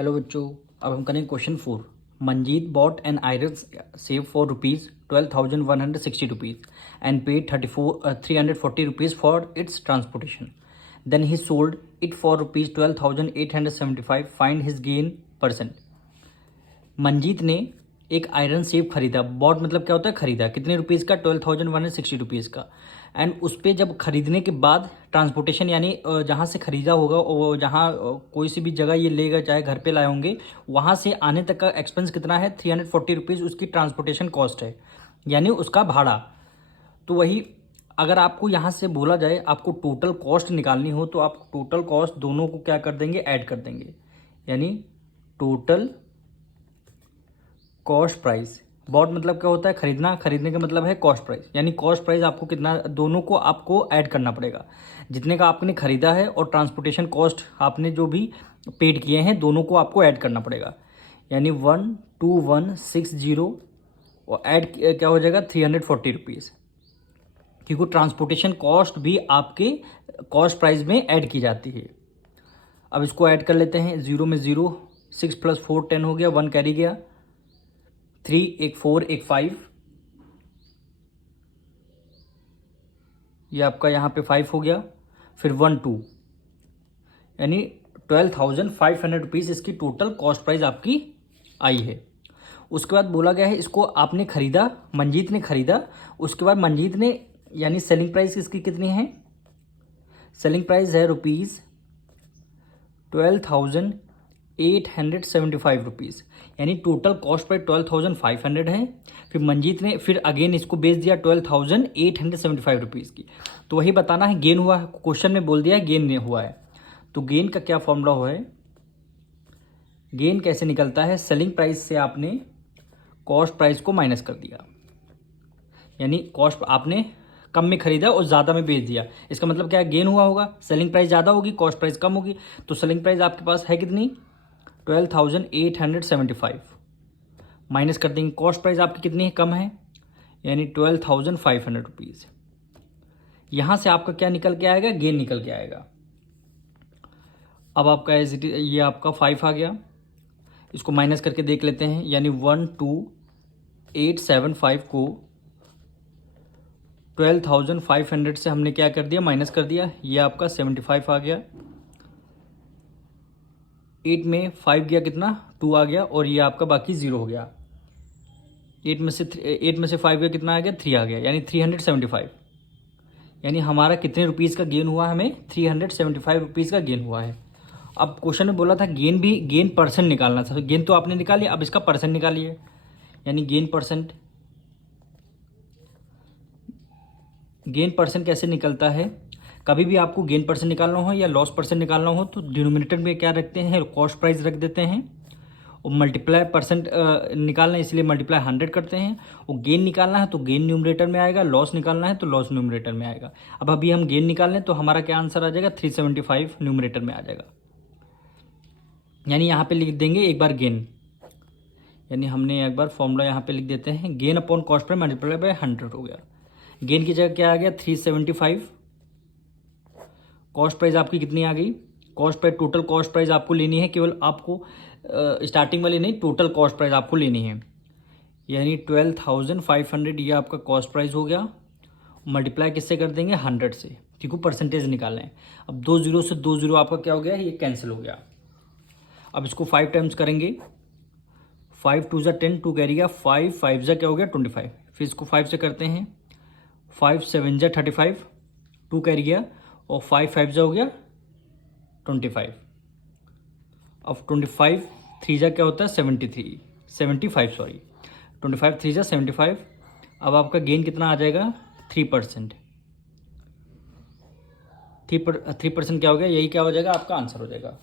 Hello बच्चों, अब हम करेंगे question 4। Manjeet bought an iron safe for ₹12,160 and paid 340 rupees for its transportation. Then he sold it for ₹12,875। Find his gain percent. Manjeet ने एक iron save खरीदा। Bot मतलब क्या होता है? खरीदा। कितने रुपीज़ का? 12,160 रुपीज़ का। एंड उस पर जब खरीदने के बाद ट्रांसपोर्टेशन यानी जहाँ से खरीदा होगा वो जहाँ कोई सी भी जगह ये लेगा, चाहे घर पे लाए होंगे, वहाँ से आने तक का एक्सपेंस कितना है? 340 रुपीज़ उसकी ट्रांसपोर्टेशन कॉस्ट है, यानी उसका भाड़ा। तो वही अगर आपको यहाँ से बोला जाए आपको टोटल कॉस्ट निकालनी हो तो आप टोटल कॉस्ट दोनों को क्या कर देंगे? ऐड कर देंगे, यानी टोटल कॉस्ट प्राइस। बॉट मतलब क्या होता है? खरीदना। खरीदने का मतलब है कॉस्ट प्राइस, यानी कॉस्ट प्राइस आपको कितना, दोनों को आपको ऐड करना पड़ेगा। जितने का आपने खरीदा है और ट्रांसपोर्टेशन कॉस्ट आपने जो भी पेड किए हैं, दोनों को आपको ऐड करना पड़ेगा, यानी 12160 और ऐड क्या हो जाएगा? 340 रुपीज़, क्योंकि ट्रांसपोर्टेशन कॉस्ट भी आपके कॉस्ट प्राइस में ऐड की जाती है। अब इसको ऐड कर लेते हैं। 0 में 0, 6 + 4 10 हो गया, 1 कैरी गया, 3 एक 4 एक 5, ये आपका यहाँ पे 5 हो गया, फिर 1 2, यानी 12,500 रुपीज़ इसकी टोटल कॉस्ट प्राइस आपकी आई है। उसके बाद बोला गया है इसको आपने खरीदा, मंजीत ने खरीदा। उसके बाद मंजीत ने, यानी सेलिंग प्राइस इसकी कितनी है? सेलिंग प्राइस है ₹12,875, यानी टोटल कॉस्ट प्राइस 12,500 है। फिर मंजीत ने फिर अगेन इसको बेच दिया 12,875 रुपीज़ की। तो वही बताना है गेन हुआ है, क्वेश्चन में बोल दिया है गेन हुआ है। तो गेन का क्या फॉर्मूला हुआ है? गेन कैसे निकलता है? सेलिंग प्राइस से आपने कॉस्ट प्राइस को माइनस कर दिया, यानी कॉस्ट आपने कम में खरीदा और ज़्यादा में बेच दिया, इसका मतलब क्या? गेन हुआ होगा। सेलिंग प्राइस ज़्यादा होगी, कॉस्ट प्राइस कम होगी। तो सेलिंग प्राइस आपके पास है कितनी? 12,875 माइनस कर देंगे, कॉस्ट प्राइस आपकी कितनी है? कम है, यानी 12,500 रुपीज़। यहाँ से आपका क्या निकल के आएगा? गेन निकल के आएगा। अब आपका ये आपका 5 आ गया, इसको माइनस करके देख लेते हैं, यानी 12,875 को 12,500 से हमने क्या कर दिया? माइनस कर दिया। ये आपका 75 आ गया, 8 में 5 गया, कितना? 2 आ गया, और ये आपका बाकी 0 हो गया। 8 में से 5 गया, कितना आ गया? 3 आ गया, यानी 375। यानी हमारा कितने रुपीज़ का गेन हुआ? हमें 375 रुपीज़ का गेन हुआ है। अब क्वेश्चन में बोला था गेन परसेंट निकालना था। गेन तो आपने निकाली, अब इसका परसेंट निकालिए, यानी गेन परसेंट कैसे निकलता है? कभी भी आपको गेन परसेंट निकालना हो या लॉस परसेंट निकालना हो तो डिनोमिनेटर में क्या रखते हैं? कॉस्ट प्राइस रख देते हैं, और मल्टीप्लाई परसेंट निकालना है इसलिए मल्टीप्लाई 100 करते हैं। और गेन निकालना है तो गेन न्यूमरेटर में आएगा, लॉस निकालना है तो लॉस न्यूमरेटर में आएगा। अब अभी हम गेन निकाल लें तो हमारा क्या आंसर आ जाएगा? 375 न्यूमरेटर में आ जाएगा। यानी यहाँ पे लिख देंगे एक बार गेन, यानी हमने एक बार फॉर्मूला यहाँ पे लिख देते हैं, gain upon cost price multiply by 100 हो गया। गेन की जगह क्या आ गया? 375। कॉस्ट प्राइस आपकी कितनी आ गई? Cost price, total cost price आपको लेनी है, केवल आपको स्टार्टिंग वाली नहीं, टोटल कॉस्ट प्राइस आपको लेनी है, यानी 12,500 ये आपका कॉस्ट प्राइस हो गया। मल्टीप्लाई किससे कर देंगे? 100 से, क्योंकि परसेंटेज निकालना है। अब 2 0 से 2 0 आपका क्या हो गया? ये कैंसिल हो गया। अब इसको 5 टाइम्स करेंगे, 5 2 ज़ा 10, 2 कैरी गया, 5 5 ज़ा क्या हो गया? 25। फिर इसको 5 से करते हैं, 5 7 ज़ा 35, 2 कैरी गया, और 5 5 ज़ा हो गया 25। अब 25 3 ज़ा क्या होता है? 75 सॉरी, 25 3 ज़ा 75। अब आपका गेन कितना आ जाएगा? 3%। 3% क्या हो गया? यही क्या हो जाएगा? आपका आंसर हो जाएगा।